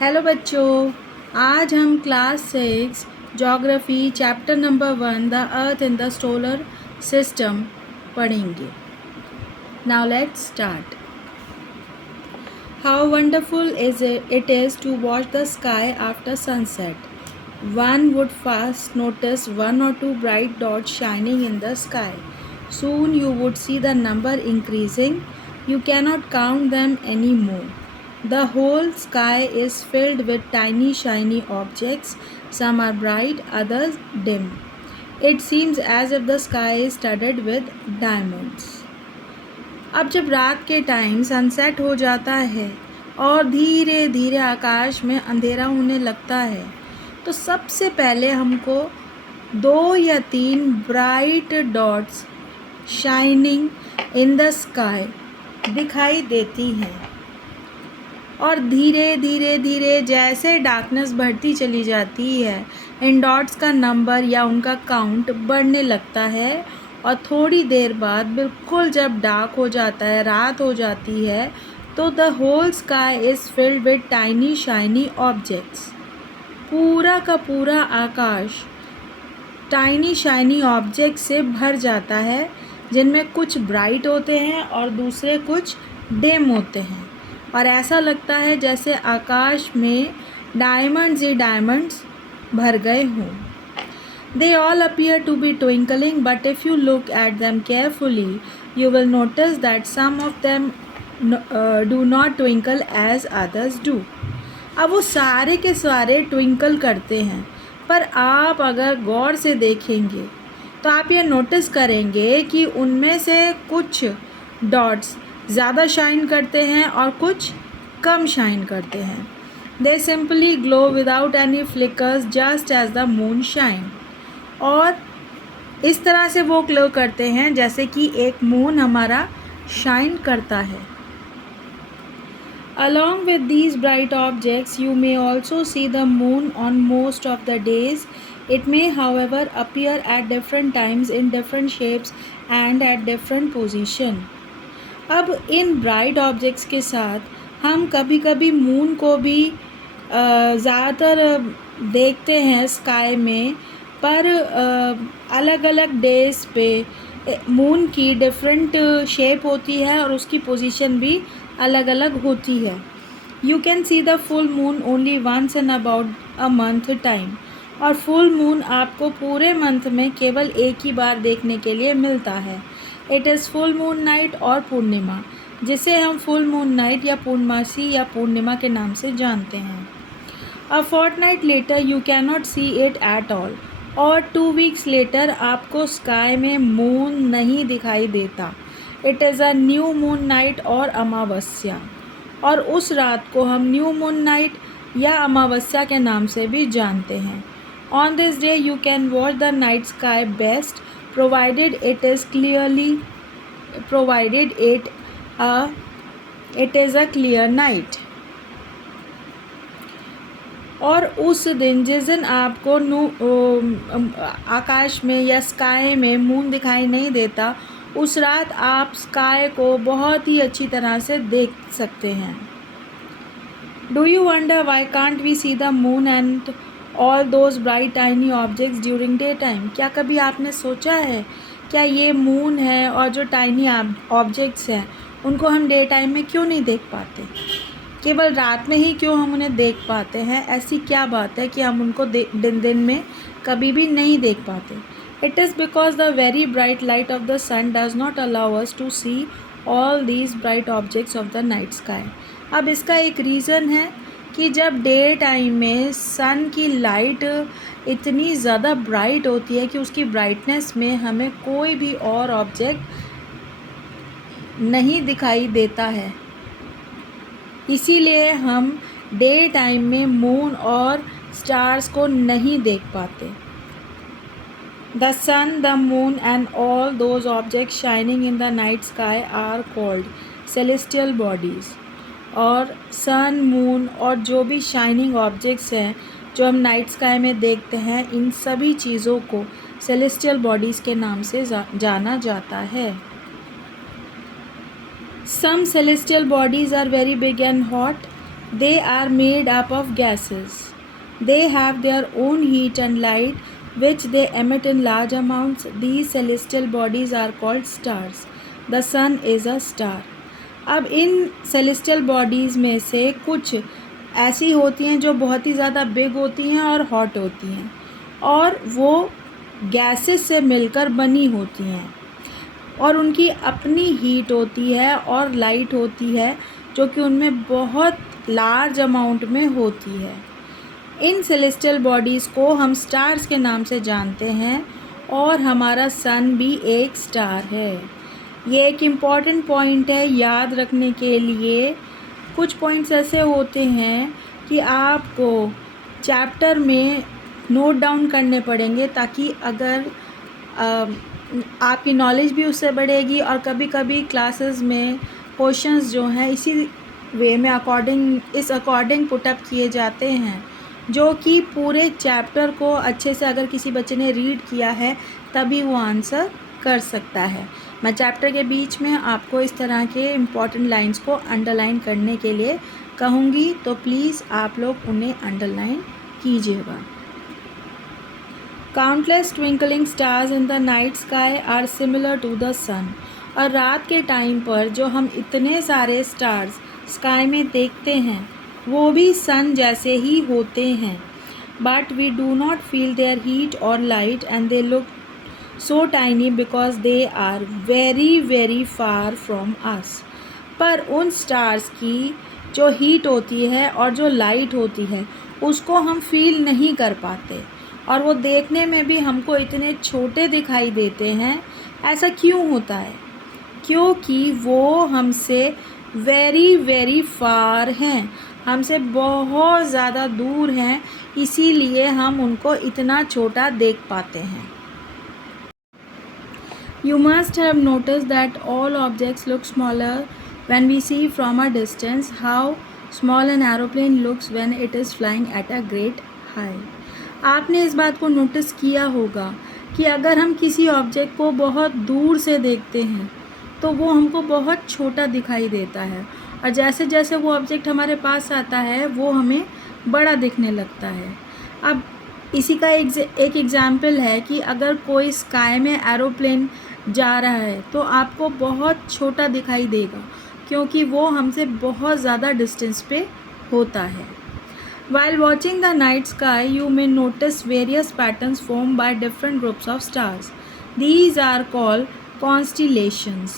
Hello बच्चों, आज हम class 6 geography chapter number 1 the earth in the solar system पढ़ेंगे। Now let's start. How wonderful it is to watch the sky after sunset. One would fast notice one or two bright dots shining in the sky. Soon you would see the number increasing. You cannot count them anymore. The whole sky is filled with tiny shiny objects. Some are bright, others dim. It seems as if the sky is studded with diamonds. अब जब रात के time sunset हो जाता है और धीरे धीरे आकाश में अंधेरा होने लगता है तो सबसे पहले हमको 2 या 3 bright dots shining in the sky दिखाई देती हैं और धीरे धीरे धीरे जैसे डार्कनेस बढ़ती चली जाती है इन डॉट्स का नंबर या उनका काउंट बढ़ने लगता है और थोड़ी देर बाद बिल्कुल जब डार्क हो जाता है, रात हो जाती है, तो the whole sky is filled with tiny shiny objects. पूरा का पूरा आकाश टाइनी शाइनी ऑब्जेक्ट से भर जाता है जिनमें कुछ ब्राइट होते हैं और दूसरे कुछ डिम होते हैं और ऐसा लगता है जैसे आकाश में डायमंड्स ही डायमंड्स भर गए हों। They all appear to be twinkling, but if you look at them carefully, you will notice that some of them do not twinkle as others do. अब वो सारे के सारे ट्विंकल करते हैं, पर आप अगर गौर से देखेंगे तो आप ये नोटिस करेंगे कि उनमें से कुछ डॉट्स ज़्यादा शाइन करते हैं और कुछ कम शाइन करते हैं। They simply glow without any flickers, just as the moon shine. और इस तरह से वो ग्लो करते हैं जैसे कि एक मून हमारा शाइन करता है। Along with these bright objects, you may also see the moon on most of the days. It may, however, appear at different times in different shapes and at different position. अब इन bright objects के साथ हम कभी कभी moon को भी ज़्यादातर देखते हैं स्काई में, पर अलग अलग डेज पे मून की डिफरेंट शेप होती है और उसकी पोजीशन भी अलग अलग होती है। You can see the full moon only once in about a month time और फुल मून आपको पूरे मंथ में केवल एक ही बार देखने के लिए मिलता है। It is full moon night और पूर्णिमा, जिसे हम फुल मून नाइट या पूर्णमासी या पूर्णिमा के नाम से जानते हैं। A fortnight later you can not see it at all और 2 वीक्स लेटर आपको स्काई में मून नहीं दिखाई देता। It is a new moon night और अमावस्या, और उस रात को हम न्यू मून नाइट या अमावस्या के नाम से भी जानते हैं। On this day you can watch the night sky best provided it is a clear night. और उस दिन जिस दिन आपको आकाश में या स्काई में मून दिखाई नहीं देता, उस रात आप स्काई को बहुत ही अच्छी तरह से देख सकते हैं। Do you wonder why can't we see the moon and all those bright tiny objects during day time? क्या कभी आपने सोचा है क्या ये मून है और जो टाइनी ऑब्जेक्ट्स हैं उनको हम डे टाइम में क्यों नहीं देख पाते? केवल रात में ही क्यों हम उन्हें देख पाते हैं? ऐसी क्या बात है कि हम उनको दिन में कभी भी नहीं देख पाते? It is because the very bright light of the sun does not allow us to see all these bright objects of the night sky. अब इसका एक रीज़न है कि जब डे टाइम में सन की लाइट इतनी ज़्यादा ब्राइट होती है कि उसकी ब्राइटनेस में हमें कोई भी और ऑब्जेक्ट नहीं दिखाई देता है, इसीलिए हम डे टाइम में मून और स्टार्स को नहीं देख पाते। The sun, the moon and all those objects shining in the night sky are called celestial bodies. और सन, मून और जो भी शाइनिंग ऑब्जेक्ट्स हैं जो हम नाइट स्काई में देखते हैं, इन सभी चीज़ों को सेलेस्टियल बॉडीज़ के नाम से जाना जाता है। Some celestial bodies are very big and hot, They are made up of gases. They have their own heat and light which they emit in large amounts. These celestial bodies are called stars. The sun is a star. अब इन celestial bodies में से कुछ ऐसी होती हैं जो बहुत ही ज़्यादा बिग होती हैं और हॉट होती हैं, और वो गैसेस से मिलकर बनी होती हैं, और उनकी अपनी हीट होती है और लाइट होती है जो कि उनमें बहुत लार्ज अमाउंट में होती है। इन सेलेस्टियल बॉडीज़ को हम स्टार्स के नाम से जानते हैं, और हमारा सन भी एक स्टार है। ये एक इम्पॉर्टेंट पॉइंट है याद रखने के लिए। कुछ पॉइंट्स ऐसे होते हैं कि आपको चैप्टर में नोट डाउन करने पड़ेंगे, ताकि अगर आपकी नॉलेज भी उससे बढ़ेगी, और कभी कभी क्लासेस में क्वेश्चंस जो हैं इसी वे में इस अकॉर्डिंग पुटअप किए जाते हैं, जो कि पूरे चैप्टर को अच्छे से अगर किसी बच्चे ने रीड किया है तभी वो आंसर कर सकता है। मैं चैप्टर के बीच में आपको इस तरह के इम्पॉर्टेंट लाइंस को अंडरलाइन करने के लिए कहूँगी, तो प्लीज़ आप लोग उन्हें अंडरलाइन कीजिएगा। Countless twinkling stars in the night sky are similar to the sun. और रात के टाइम पर जो हम इतने सारे स्टार्स स्काई में देखते हैं वो भी सन जैसे ही होते हैं, but we do not feel their heat और light, and they look so tiny because they are very very far from us. पर उन स्टार्स की जो हीट होती है और जो लाइट होती है उसको हम फील नहीं कर पाते, और वो देखने में भी हमको इतने छोटे दिखाई देते हैं। ऐसा क्यों होता है? क्योंकि वो हमसे वेरी वेरी फार हैं, हमसे बहुत ज़्यादा दूर हैं, इसीलिए हम उनको इतना छोटा देख पाते हैं। You must have noticed that all objects look smaller when we see from a distance, how small an aeroplane looks when it is flying at a great height. आपने इस बात को नोटिस किया होगा कि अगर हम किसी ऑब्जेक्ट को बहुत दूर से देखते हैं तो वो हमको बहुत छोटा दिखाई देता है, और जैसे जैसे वो ऑब्जेक्ट हमारे पास आता है वो हमें बड़ा दिखने लगता है। अब इसी का एक एग्ज़ाम्पल है कि अगर कोई स्काई में एरोप्लेन जा रहा है तो आपको बहुत छोटा दिखाई देगा, क्योंकि वो हमसे बहुत ज़्यादा डिस्टेंस पे होता है। While watching the night sky, you may notice various patterns formed by different groups of stars. These are called constellations.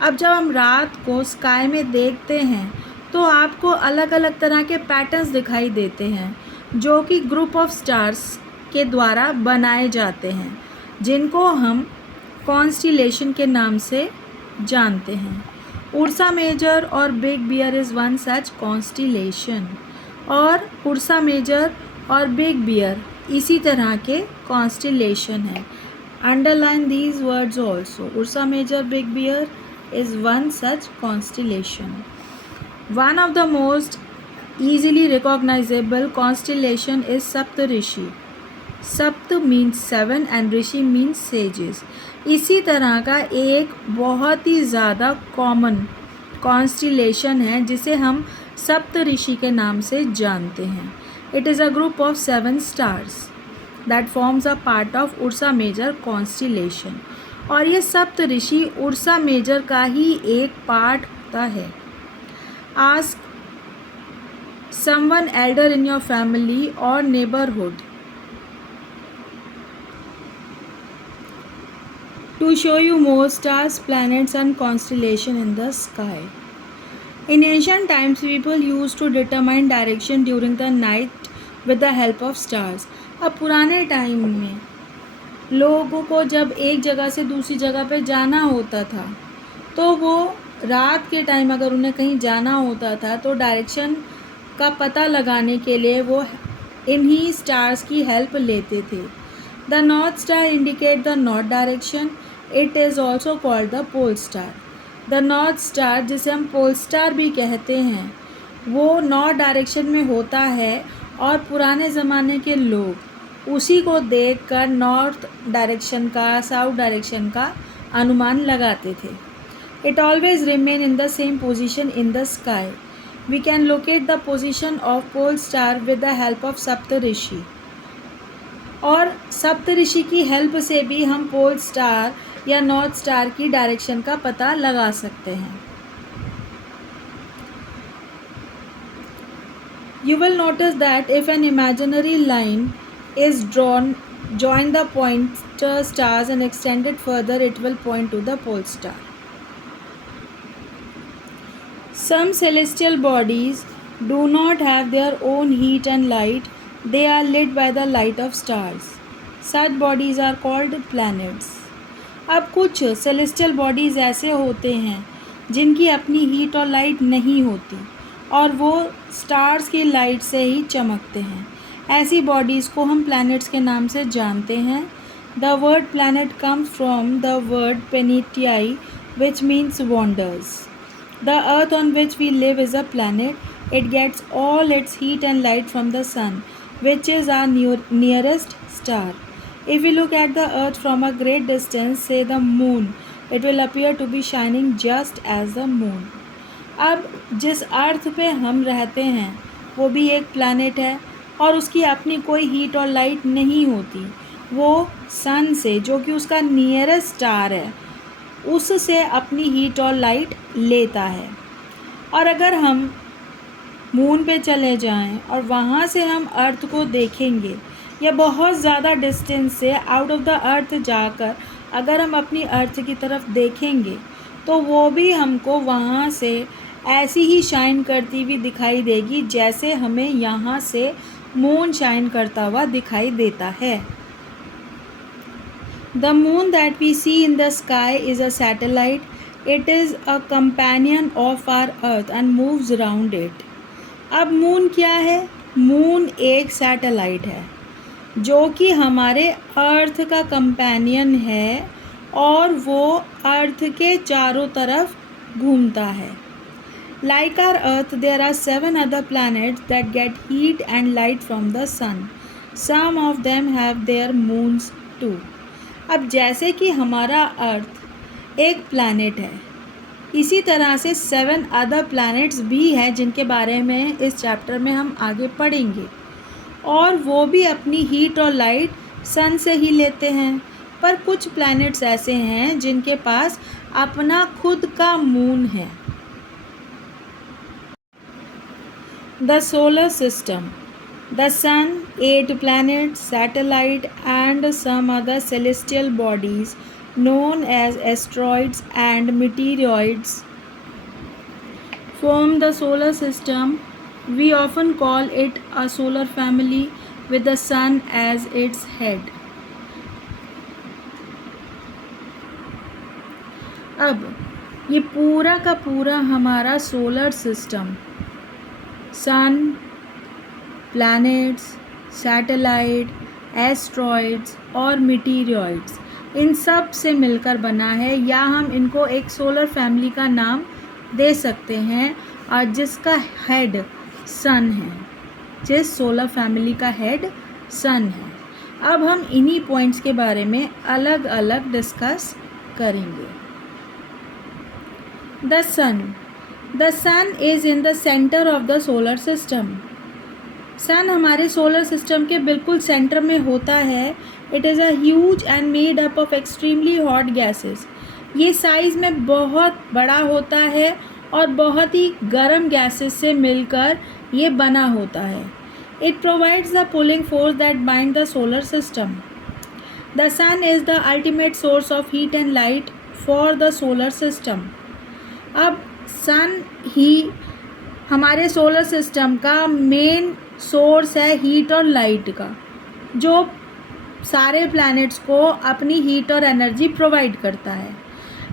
अब जब हम रात को स्काई में देखते हैं तो आपको अलग अलग तरह के पैटर्न्स दिखाई देते हैं, जो कि ग्रुप ऑफ स्टार्स के द्वारा बनाए जाते हैं, जिनको हम कॉन्स्टिलेशन के नाम से जानते हैं। उर्सा मेजर और Big Bear is one such constellation, और उर्सा मेजर और बिग बियर इसी तरह के कॉन्स्टिलेशन है। Underline these words also. Ursa Major, Big Bear is one such constellation. One of the most easily recognizable constellation is Saptarishi. सप्त means seven and Rishi means sages. इसी तरह का एक बहुत ही ज़्यादा कॉमन कॉन्स्टिलेशन है जिसे हम सप्त ऋषि के नाम से जानते हैं। It is a group of 7 stars that forms a part of Ursa Major constellation. और ये सप्त ऋषि उर्सा मेजर का ही एक पार्ट होता है। Ask someone elder in your family और neighbourhood to show you more stars, planets and constellation in the sky. In ancient times people used to determine direction during the night with the help of stars. अब पुराने time में लोगों को जब एक जगह से दूसरी जगह पे जाना होता था तो वो रात के टाइम अगर उन्हें कहीं जाना होता था तो डायरेक्शन का पता लगाने के लिए वो इन्हीं स्टार्स की हेल्प लेते थे। The north star indicate the north direction, it is also called the pole star. The north star, जिसे हम पोल स्टार भी कहते हैं, वो नॉर्थ डायरेक्शन में होता है, और पुराने ज़माने के लोग उसी को देखकर नॉर्थ डायरेक्शन का, साउथ डायरेक्शन का अनुमान लगाते थे। It always remain in the same position in the sky. We can locate the position of pole star with the help of सप्तऋषि, और सप्तऋषि की हेल्प से भी हम पोल स्टार या नॉर्थ स्टार की डायरेक्शन का पता लगा सकते हैं. You will notice that if an imaginary line is drawn, join the pointer stars and extend it further, it will point to the pole star. Some celestial bodies do not have their own heat and light. They are lit by the light of stars. Such bodies are called planets. अब कुछ celestial bodies ऐसे होते हैं जिनकी अपनी heat और light नहीं होती और वो स्टार्स की लाइट से ही चमकते हैं. ऐसी बॉडीज़ को हम प्लैनेट्स के नाम से जानते हैं. The word planet comes from the word planetai which means wanders. The earth on which we live is a planet. It gets all its heat and light from the sun which is our nearest star. If we look at the earth from a great distance, say the moon, it will appear to be shining just as the moon. अब जिस अर्थ पे हम रहते हैं वो भी एक planet है और उसकी अपनी कोई हीट और लाइट नहीं होती. वो सन से, जो कि उसका नियरेस्ट स्टार है, उससे अपनी हीट और लाइट लेता है. और अगर हम मून पे चले जाएं और वहाँ से हम अर्थ को देखेंगे या बहुत ज़्यादा डिस्टेंस से आउट ऑफ द अर्थ जाकर अगर हम अपनी अर्थ की तरफ देखेंगे तो वो भी हमको वहाँ से ऐसी ही शाइन करती हुई दिखाई देगी जैसे हमें यहाँ से मून शाइन करता हुआ दिखाई देता है. The moon that we see in the sky is a satellite. It is a companion of our earth and moves around it. अब मून क्या है? मून एक सैटेलाइट है जो कि हमारे अर्थ का कंपेनियन है और वो अर्थ के चारों तरफ घूमता है. Like our earth there are 7 other planets that get heat and light from the sun. Some of them have their moons too. अब जैसे कि हमारा अर्थ एक प्लैनेट है, इसी तरह से 7 अदर प्लैनेट्स भी हैं जिनके बारे में इस चैप्टर में हम आगे पढ़ेंगे और वो भी अपनी हीट और लाइट सन से ही लेते हैं. पर कुछ प्लैनेट्स ऐसे हैं जिनके पास अपना खुद का मून है. The solar system. The sun, 8 planets, satellite and some other celestial bodies known as asteroids and meteoroids form the solar system. We often call it a solar family with the sun as its head. अब ये पूरा का पूरा हमारा solar system सन, planets, satellite, asteroids और मीटीरियॉइड्स इन सब से मिलकर बना है, या हम इनको एक सोलर फैमिली का नाम दे सकते हैं, और जिसका हेड सन है, जिस सोलर फैमिली का हेड सन है. अब हम इन्हीं पॉइंट्स के बारे में अलग अलग डिस्कस करेंगे. The sun is in the centre of the solar system. Sun हमारे सोलर सिस्टम के बिल्कुल सेंटर में होता है. It is a huge and made up of extremely hot gases. ये साइज़ में बहुत बड़ा होता है और बहुत ही गर्म गैसेस से मिलकर ये बना होता है. It provides the pulling force that bind the solar system. The sun is the ultimate source of heat and light for the solar system. अब सन ही हमारे सोलर सिस्टम का मेन सोर्स है हीट और लाइट का, जो सारे planets को अपनी हीट और एनर्जी प्रोवाइड करता है.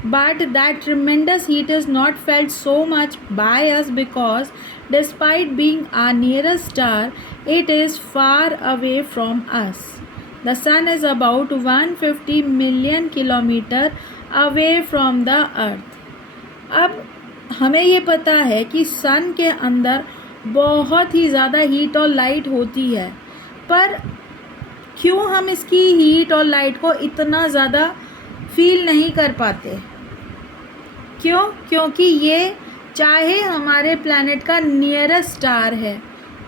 But that tremendous heat is not felt so much by us because despite being our nearest star, it is far away from us. The sun is about 150 million kilometer away from the earth. अब हमें ये पता है कि सन के अंदर बहुत ही ज़्यादा हीट और लाइट होती है, पर क्यों हम इसकी हीट और लाइट को इतना ज़्यादा फील नहीं कर पाते? क्यों? क्योंकि ये चाहे हमारे प्लैनेट का नियरेस्ट स्टार है,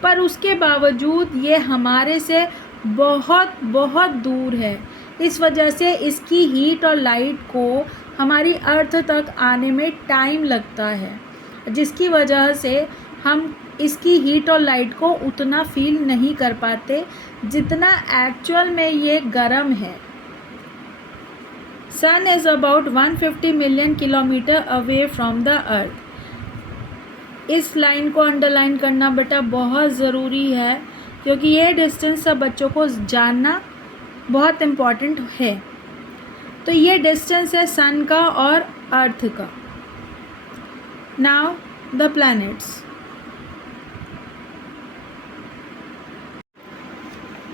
पर उसके बावजूद ये हमारे से बहुत बहुत दूर है। इस वजह से इसकी हीट और लाइट को हमारी अर्थ तक आने में टाइम लगता है, जिसकी वजह से हम इसकी हीट और लाइट को उतना फील नहीं कर पाते जितना एक्चुअल में ये गर्म है। Sun is about 150 million kilometre away from the earth. इस लाइन को अंडरलाइन करना बेटा बहुत ज़रूरी है, क्योंकि ये डिस्टेंस सब बच्चों को जानना बहुत इम्पॉर्टेंट है। तो ये डिस्टेंस है सन का और अर्थ का। Now the planets.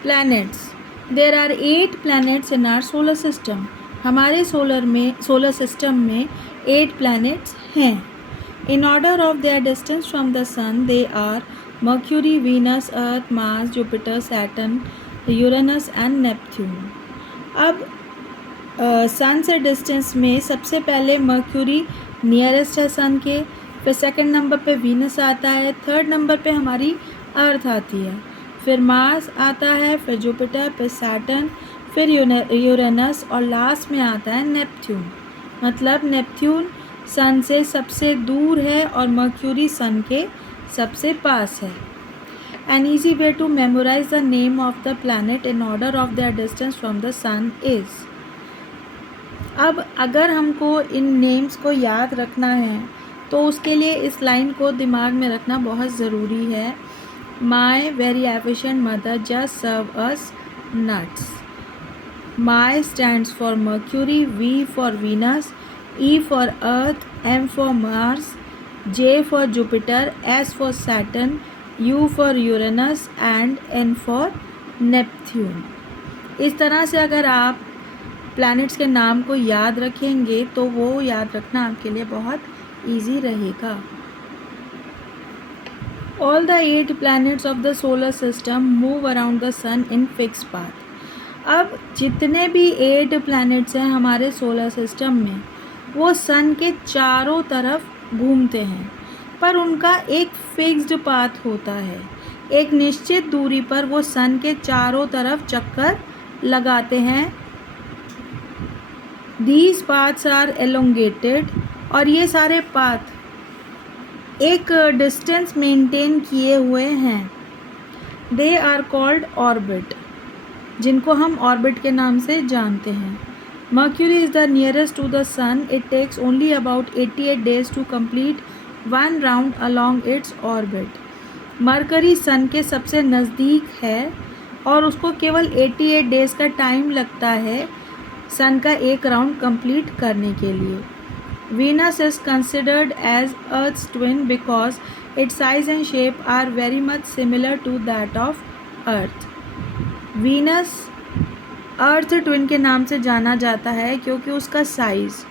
Planets, there are 8 planets in our solar system. हमारे सोलर सिस्टम में 8 प्लैनेट्स हैं। In order of their distance from the sun they are Mercury, Venus, Earth, Mars, Jupiter, Saturn, Uranus and Neptune. अब sun से distance में सबसे पहले mercury nearest है सन के, फिर सेकंड नंबर पे वीनस आता है, थर्ड नंबर पे हमारी अर्थ आती है, फिर मार्स आता है, फिर जुपिटर, फिर सैटर्न, फिर यूरेनस और लास्ट में आता है नेपच्यून। मतलब नेपच्यून सन से सबसे दूर है और मर्क्यूरी सन के सबसे पास है। An easy way to memorise the name of the planet in order of their distance from the sun is. अब अगर हमको इन नेम्स को याद रखना है तो उसके लिए इस लाइन को दिमाग में रखना बहुत ज़रूरी है। My very efficient mother just served us nuts. My stands for Mercury, V for Venus, E for Earth, M for Mars, J for Jupiter, S for Saturn, U for Uranus and N for Neptune। इस तरह से अगर आप planets के नाम को याद रखेंगे तो वो याद रखना आपके लिए बहुत ईजी रहेगा। All the 8 planets of the solar system move around the sun in fixed path। अब जितने भी 8 planets हैं हमारे सोलर सिस्टम में, वो सन के चारों तरफ घूमते हैं, पर उनका एक फिक्स्ड पाथ होता है। एक निश्चित दूरी पर वो सन के चारों तरफ चक्कर लगाते हैं। These paths are elongated और ये सारे पाथ एक डिस्टेंस मेंटेन किए हुए हैं। दे आर कॉल्ड ऑर्बिट, जिनको हम ऑर्बिट के नाम से जानते हैं। Mercury is the nearest to the sun. It takes only about 88 days to complete 1 round along its orbit. Mercury sun के सबसे नज़दीक है और उसको केवल 88 days का टाइम लगता है सन का एक राउंड कंप्लीट करने के लिए। Venus is considered as Earth's twin because its size and shape are very much similar to that of Earth। Venus earth twin के नाम से जाना जाता है क्योंकि उसका साइज़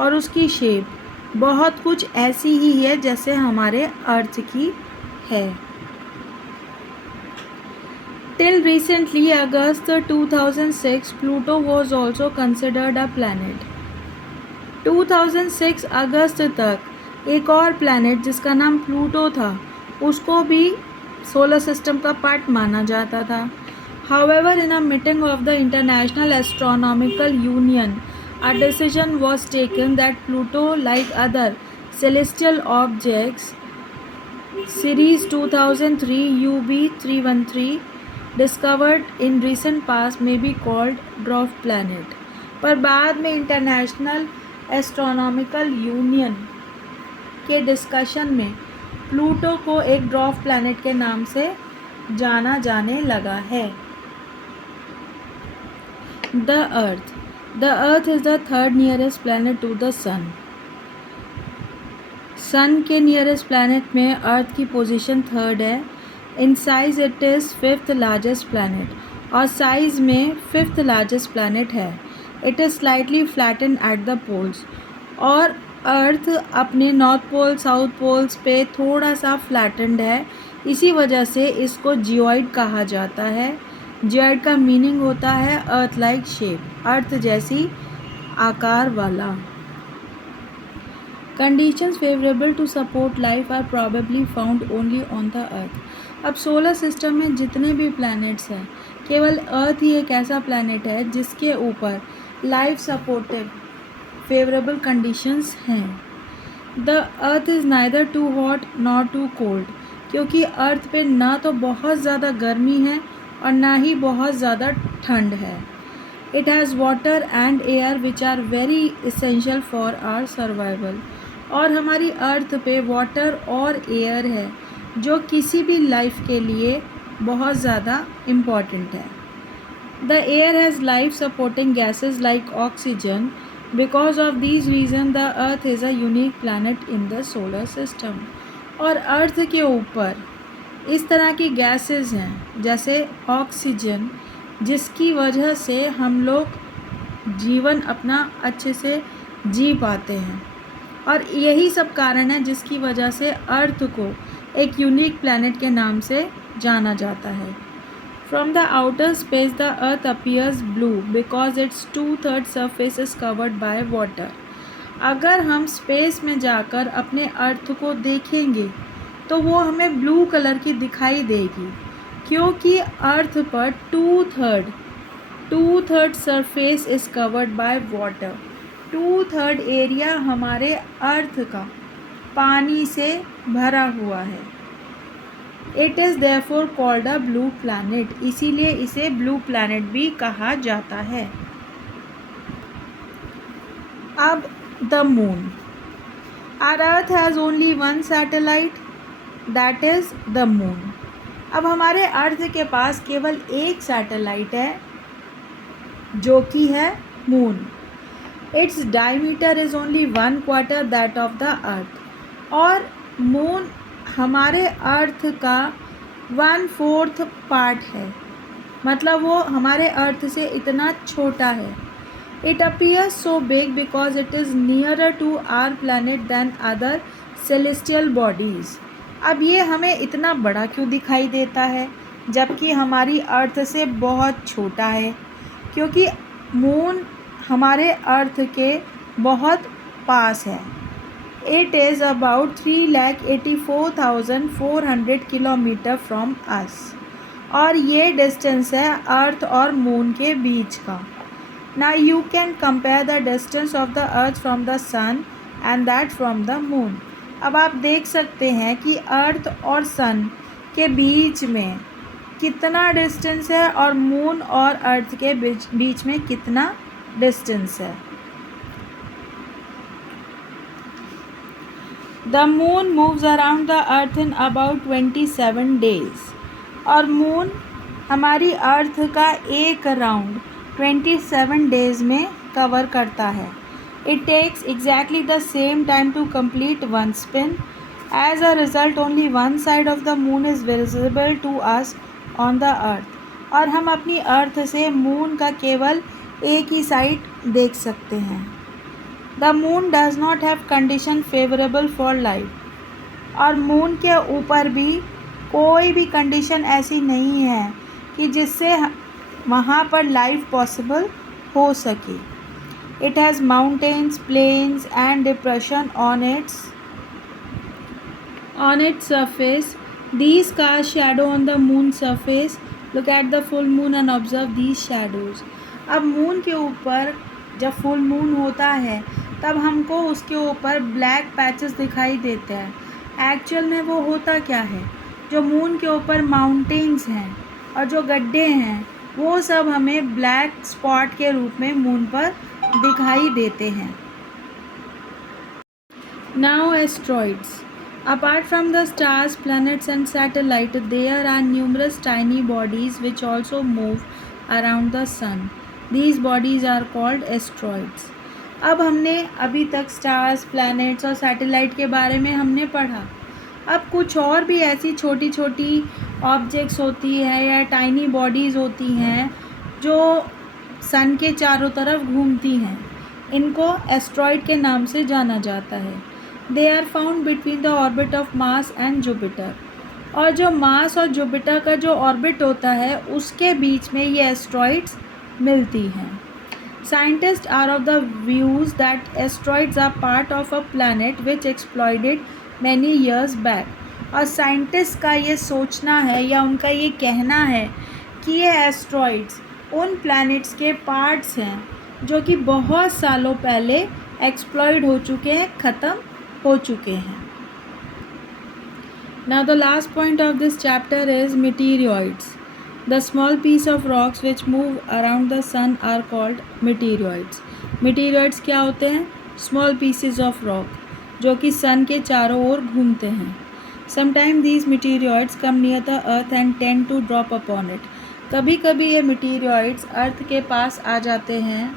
और उसकी शेप बहुत कुछ ऐसी ही है जैसे हमारे अर्थ की है। Till recently, August 2006, Pluto was also considered a planet। 2006 अगस्त तक एक और प्लैनेट जिसका नाम प्लूटो था उसको भी सोलर सिस्टम का पार्ट माना जाता था। However in a meeting of the international astronomical union a decision was taken that Pluto like other celestial objects series 2003 UB313 discovered in recent past में बी कॉल्ड ड्वार्फ प्लैनेट। पर बाद में international astronomical union के discussion में Pluto को एक dwarf planet के नाम से जाना जाने लगा है। The earth is the third nearest planet to the sun. Sun के नियरेस्ट प्लैनेट में अर्थ की पोजीशन थर्ड है। In size it is 5th largest planet और साइज़ में 5th लार्जेस्ट प्लैनेट है। It is slightly flatten at the poles और earth अपने north pole south poles पे थोड़ा सा फ्लैटेंड है, इसी वजह से इसको जियोइड कहा जाता है। जियोइड का मीनिंग होता है अर्थ लाइक शेप, अर्थ जैसी आकार वाला। Conditions favorable to support life are probably found only on the earth. अब सोलर सिस्टम में जितने भी प्लैनेट्स हैं, केवल अर्थ ही एक ऐसा प्लैनेट है जिसके ऊपर लाइफ सपोर्टिव फेवरेबल कंडीशंस हैं. The earth is neither too hot nor too cold, क्योंकि अर्थ पे ना तो बहुत ज़्यादा गर्मी है और ना ही बहुत ज़्यादा ठंड है. It has water and air which are very essential for our survival. और हमारी अर्थ पे वाटर और एयर है जो किसी भी लाइफ के लिए बहुत ज़्यादा इम्पॉर्टेंट है. The air has life supporting gases like oxygen. Because of these reason the earth is a unique planet in the solar system. और अर्थ के ऊपर इस तरह की गैसेस हैं जैसे ऑक्सीजन, जिसकी वजह से हम लोग जीवन अपना अच्छे से जी पाते हैं. और यही सब कारण है जिसकी वजह से अर्थ को एक यूनिक प्लैनेट के नाम से जाना जाता है. From the outer space the earth appears blue because it's 2/3 surface is covered by water. अगर हम स्पेस में जाकर अपने अर्थ को देखेंगे तो वो हमें ब्लू कलर की दिखाई देगी, क्योंकि अर्थ पर 2/3 surface is covered by water. 2/3 area हमारे अर्थ का पानी से भरा हुआ है. It is therefore called a blue planet. इसीलिए इसे ब्लू प्लैनेट भी कहा जाता है. अब the moon. Our earth has only one satellite, that is the moon. अब हमारे अर्थ के पास केवल एक सैटेलाइट है जो कि है moon. Its diameter is only 1/4 that of the earth. और मून हमारे अर्थ का 1/4 पार्ट है, मतलब वो हमारे अर्थ से इतना छोटा है. It appears so big because it is nearer to our planet than other celestial bodies. अब ये हमें इतना बड़ा क्यों दिखाई देता है जबकि हमारी अर्थ से बहुत छोटा है? क्योंकि मून हमारे अर्थ के बहुत पास है. It is about 3,84,400 kilometre from us. और ये डिस्टेंस है अर्थ और मून के बीच का. Now you can compare the distance of the earth from the sun and that from the moon. अब आप देख सकते हैं कि अर्थ और सन के बीच में कितना डिस्टेंस है और मून और अर्थ के बीच में कितना डिस्टेंस है. The moon moves around the earth in about 27 days. और मून हमारी अर्थ का एक राउंड 27 डेज में कवर करता है. It takes exactly the same time to complete one spin. As a result only one side of the moon is visible to us on the earth. और हम अपनी अर्थ से मून का केवल एक ही साइड देख सकते हैं. The moon does not have condition favourable for life. और मून के ऊपर भी कोई भी कंडीशन ऐसी नहीं है कि जिससे वहाँ पर लाइफ पॉसिबल हो सके. It has mountains, plains and depression on its surface. These cast shadow on the moon surface. Look at the full moon and observe these shadows. अब मून के ऊपर जब फुल मून होता है तब हमको उसके ऊपर ब्लैक पैचेस दिखाई देते हैं. एक्चुअल में वो होता क्या है, जो मून के ऊपर माउंटेन्स हैं और जो गड्ढे हैं वो सब हमें ब्लैक स्पॉट के रूप में मून पर दिखाई देते हैं. Now asteroids. Apart from the stars, planets and satellites, there are numerous tiny bodies which also move around the sun. These bodies are called asteroids. अब हमने अभी तक स्टार्स, प्लैनेट्स और सैटेलाइट के बारे में हमने पढ़ा. अब कुछ और भी ऐसी छोटी छोटी ऑब्जेक्ट्स होती है या टाइनी बॉडीज़ होती हैं जो सन के चारों तरफ घूमती हैं. इनको एस्ट्रॉइड के नाम से जाना जाता है. They are found between the orbit of Mars and Jupiter. और जो मार्स और जुपिटर का जो ऑर्बिट होता है उसके बीच में ये एस्ट्रॉइड्स मिलती हैं. Scientists are of the views that asteroids are part of a planet which exploded many years back. और साइंटिस्ट का ये सोचना है या उनका ये कहना है कि ये एस्ट्रॉइड्स उन प्लैनेट्स के पार्ट्स हैं जो कि बहुत सालों पहले एक्सप्लॉइड हो चुके हैं, ख़त्म हो चुके हैं. Now the last point of this chapter is meteoroids. The small piece of rocks which move around the sun are called meteoroids. Meteoroids क्या होते हैं? Small pieces of rock जो कि सन के चारों ओर घूमते हैं. Sometimes these meteoroids come near the earth and tend to drop upon it. कभी कभी ये meteoroids अर्थ के पास आ जाते हैं.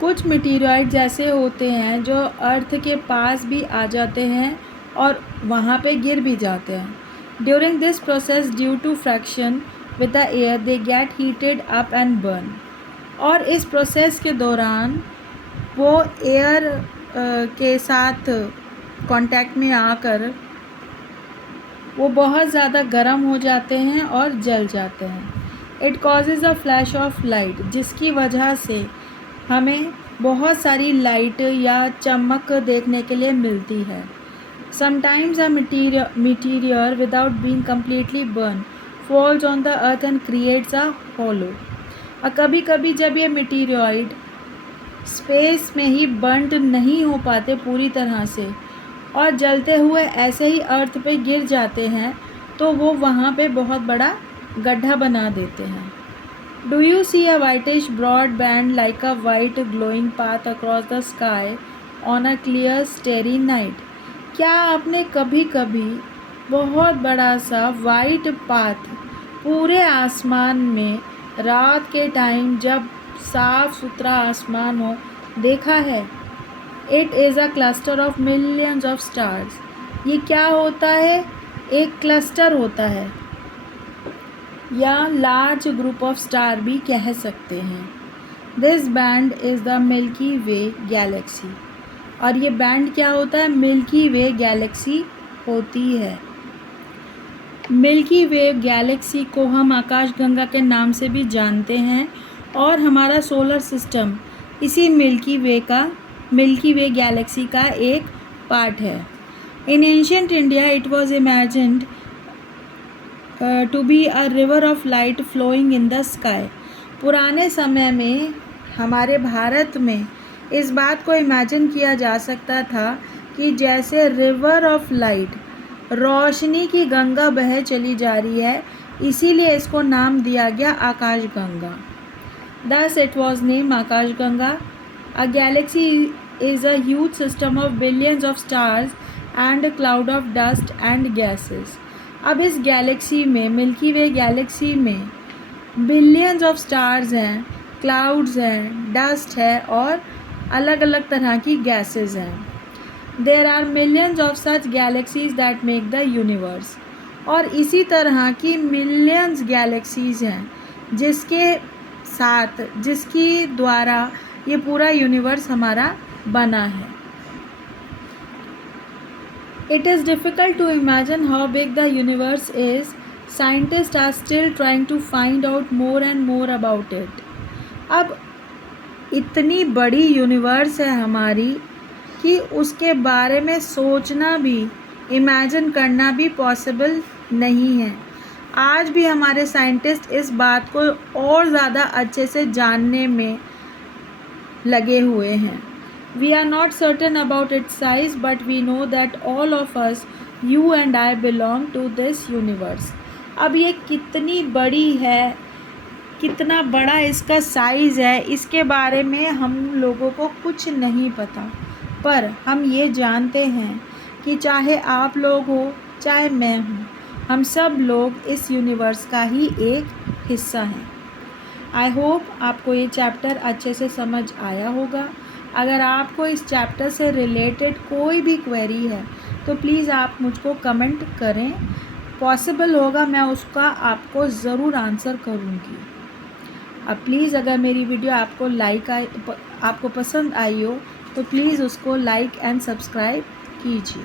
कुछ meteoroids ऐसे होते हैं जो अर्थ के पास भी आ जाते हैं और वहाँ पे गिर भी जाते हैं. During this process, due to friction with the air, they get heated up and burn. और इस प्रोसेस के दौरान वो एयर के साथ कांटेक्ट में आकर वो बहुत ज़्यादा गर्म हो जाते हैं और जल जाते हैं. It causes a flash of light, जिसकी वजह से हमें बहुत सारी लाइट या चमक देखने के लिए मिलती है. Sometimes a meteor without being completely burned falls on the earth and creates a hollow. और कभी कभी जब ये meteoroid स्पेस में ही बर्न्ड नहीं हो पाते पूरी तरह से और जलते हुए ऐसे ही अर्थ पे गिर जाते हैं तो वो वहाँ पे बहुत बड़ा गड्ढा बना देते हैं. Do you see a whitish broad band like a white glowing path across the sky on a clear starry night? क्या आपने कभी कभी बहुत बड़ा सा वाइट पाथ पूरे आसमान में रात के टाइम जब साफ़ सुथरा आसमान हो देखा है? It is a cluster of millions of stars. ये क्या होता है? एक क्लस्टर होता है या लार्ज ग्रुप ऑफ स्टार भी कह सकते हैं. This band is the milky Way Galaxy. और ये बैंड क्या होता है? मिल्की वे गैलेक्सी होती है. मिल्की वे गैलेक्सी को हम आकाशगंगा के नाम से भी जानते हैं और हमारा सोलर सिस्टम इसी मिल्की वे गैलेक्सी का एक पार्ट है. In ancient India it was imagined to be a river of light flowing in the sky. पुराने समय में हमारे भारत में इस बात को इमेजिन किया जा सकता था कि जैसे रिवर ऑफ लाइट, रोशनी की गंगा बह चली जा रही है, इसीलिए इसको नाम दिया गया आकाशगंगा. Thus it was named आकाशगंगा. A galaxy is a huge system of billions of stars and a cloud of dust and gases. अब इस गैलेक्सी में, मिल्की वे गैलेक्सी में बिलियंस ऑफ स्टार्स हैं, क्लाउड्स हैं, डस्ट है और अलग अलग तरह की गैसेस हैं. There are millions of such galaxies that make the universe. और इसी तरह की मिलियंस गैलेक्सीज हैं जिसकी द्वारा ये पूरा यूनिवर्स हमारा बना है. It is difficult to imagine how big the universe is. Scientist are still trying to find out more and more about it. अब इतनी बड़ी यूनिवर्स है हमारी कि उसके बारे में सोचना भी, इमेजिन करना भी पॉसिबल नहीं है. आज भी हमारे साइंटिस्ट इस बात को और ज़्यादा अच्छे से जानने में लगे हुए हैं. We are not certain about its size but we know that all of us, you and I, belong to this universe. अब ये कितनी बड़ी है, कितना बड़ा इसका साइज़ है, इसके बारे में हम लोगों को कुछ नहीं पता. पर हम ये जानते हैं कि चाहे आप लोग हो, चाहे मैं हूँ, हम सब लोग इस यूनिवर्स का ही एक हिस्सा हैं. आई होप आपको ये चैप्टर अच्छे से समझ आया होगा. अगर आपको इस चैप्टर से रिलेटेड कोई भी क्वेरी है तो प्लीज़ आप मुझको कमेंट करें. पॉसिबल होगा मैं उसका आपको ज़रूर आंसर करूँगी. अब प्लीज़ अगर मेरी वीडियो आपको पसंद आई हो तो प्लीज़ उसको लाइक एंड सब्सक्राइब कीजिए.